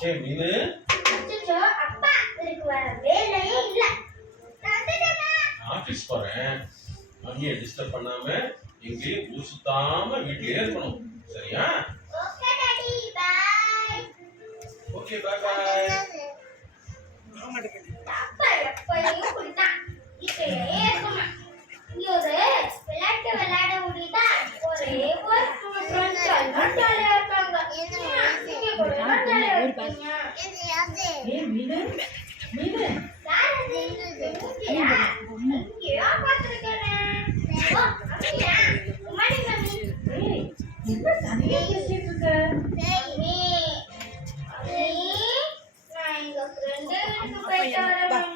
சே மீனு அச்சச்சோ அப்பா எனக்கு வர வேலையே இல்ல ஆபீஸ் போறேன் மம்மியை டிஸ்டர்ப் பண்ணாம எங்கேயும் ஊர் சுத்தாம வீட்லயே இருக்கணும் சரியா okay daddy bye okay bye bye அப்பா எப்பயும் குடிதான் வீட்லயே இருக்கணும் இங்க ஒரு விளையாட்டு விளையாட முடியுதா ஒரே ஒரு ஃப்ரெண்ட்ஸ் எல்லாம் ஜாலியா இருக்காங்க நீங்க கூட ஜாலியா இருக்கீங்க ஏய் மீனு மீனு ஏய் என்ன தனியா பேசிட்டு இருக்க நான் எங்க ஃப்ரெண்ட் வீட்டுக்கு போயிட்டு வரேன்